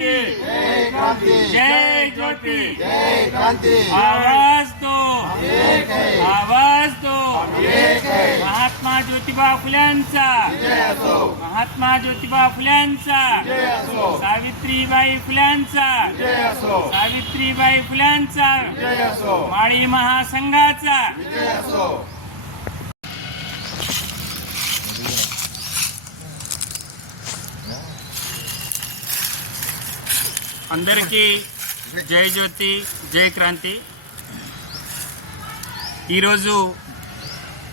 ज्योती। जय ज्योती। आवाज दो। आवाज दो। महात्मा ज्योतिबा फुल्यांचा। महात्मा ज्योतिबा फुल्यांचा। सावित्रीबाई फुल्यांचा। सावित्रीबाई फुल्यांचा। माळी महासंघाचा। అందరికీ జై జ్యోతి జై క్రాంతి. ఈరోజు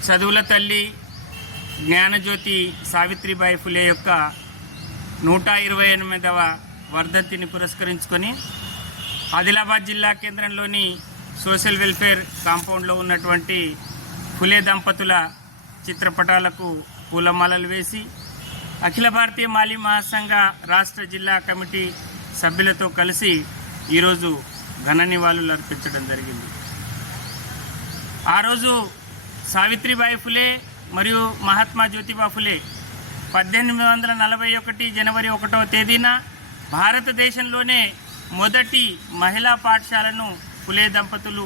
చదువుల తల్లి జ్ఞానజ్యోతి సావిత్రిబాయి ఫులే యొక్క నూట ఇరవై ఎనిమిదవ వర్ధంతిని పురస్కరించుకొని ఆదిలాబాద్ జిల్లా కేంద్రంలోని సోషల్ వెల్ఫేర్ కాంపౌండ్లో ఉన్నటువంటి ఫులే దంపతుల చిత్రపటాలకు పూలమాలలు వేసి అఖిల భారతీయ మాలి మహాసంఘ రాష్ట్ర జిల్లా కమిటీ సభ్యులతో కలిసి ఈరోజు ఘన నివాళులు అర్పించడం జరిగింది. ఆ రోజు సావిత్రిబాయి ఫులే మరియు మహాత్మా జ్యోతిబా ఫులే పద్దెనిమిది వందల నలభై ఒకటి జనవరి ఒకటవ తేదీన భారతదేశంలోనే మొదటి మహిళా పాఠశాలను ఫులే దంపతులు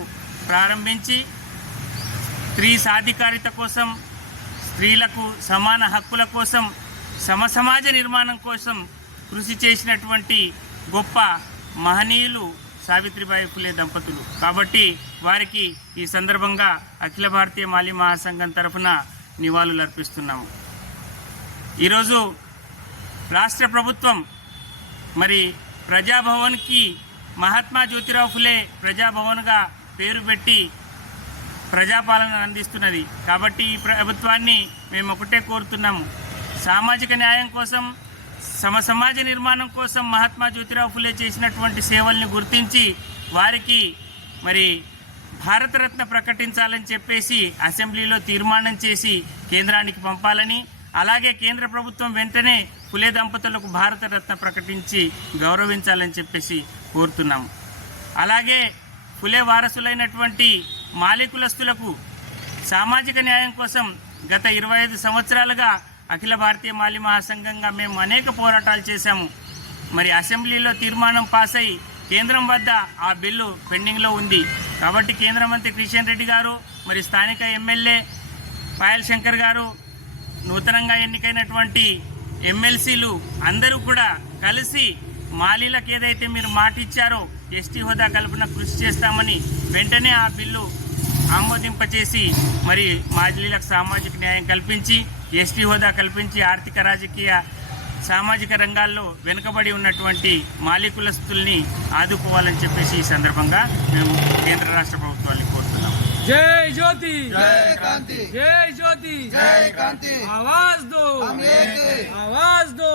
ప్రారంభించి స్త్రీ సాధికారిత కోసం స్త్రీలకు సమాన హక్కుల కోసం సమసమాజ నిర్మాణం కోసం కృషి చేసినటువంటి గొప్ప మహనీయులు సావిత్రిబాయి ఫులే దంపతులు. కాబట్టి వారికి ఈ సందర్భంగా అఖిల భారతీయ మాలి మహాసంఘం తరఫున నివాళులు అర్పిస్తున్నాము. ఈరోజు రాష్ట్ర ప్రభుత్వం మరి ప్రజాభవన్కి మహాత్మా జ్యోతిరావు ఫులే ప్రజాభవన్గా పేరు పెట్టి ప్రజాపాలన అందిస్తున్నది. కాబట్టి ఈ ప్రభుత్వాన్ని మేము ఒకటే కోరుతున్నాము. సామాజిక న్యాయం కోసం సమ సమాజ నిర్మాణం కోసం మహాత్మా జ్యోతిరావు ఫులే చేసినటువంటి సేవల్ని గుర్తించి వారికి మరి భారతరత్న ప్రకటించాలని చెప్పేసి అసెంబ్లీలో తీర్మానం చేసి కేంద్రానికి పంపాలని అలాగే కేంద్ర ప్రభుత్వం వెంటనే ఫులే దంపతులకు భారతరత్న ప్రకటించి గౌరవించాలని చెప్పేసి కోరుతున్నాము. అలాగే ఫులే వారసులైనటువంటి మాలికులస్తులకు సామాజిక న్యాయం కోసం గత ఇరవై ఐదు సంవత్సరాలుగా అఖిల భారతీయ మాలి మహాసంఘంగా మేము అనేక పోరాటాలు చేశాము. మరి అసెంబ్లీలో తీర్మానం పాస్ అయి కేంద్రం వద్ద ఆ బిల్లు పెండింగ్లో ఉంది. కాబట్టి కేంద్ర మంత్రి కిషన్ రెడ్డి గారు మరి స్థానిక ఎమ్మెల్యే పాయల్ శంకర్ గారు నూతనంగా ఎన్నికైనటువంటి ఎమ్మెల్సీలు అందరూ కూడా కలిసి మాలీలకు ఏదైతే మీరు మాట ఇచ్చారో ఎస్టీ హోదా కల్పన కృషి చేస్తామని వెంటనే ఆ బిల్లు ఆమోదింపచేసి మరి మాజీలకు సామాజిక న్యాయం కల్పించి ఎస్టీ హోదా కల్పించి ఆర్థిక రాజకీయ సామాజిక రంగాల్లో వెనుకబడి ఉన్నటువంటి మాలికులస్తుల్ని ఆదుకోవాలని చెప్పేసి ఈ సందర్భంగా మేము కేంద్ర రాష్ట్ర ప్రభుత్వాన్ని కోరుతున్నాం. జై జ్యోతి! జై జ్యోతి! జై ఆవాజ్ దో! ఆవాజ్ దో!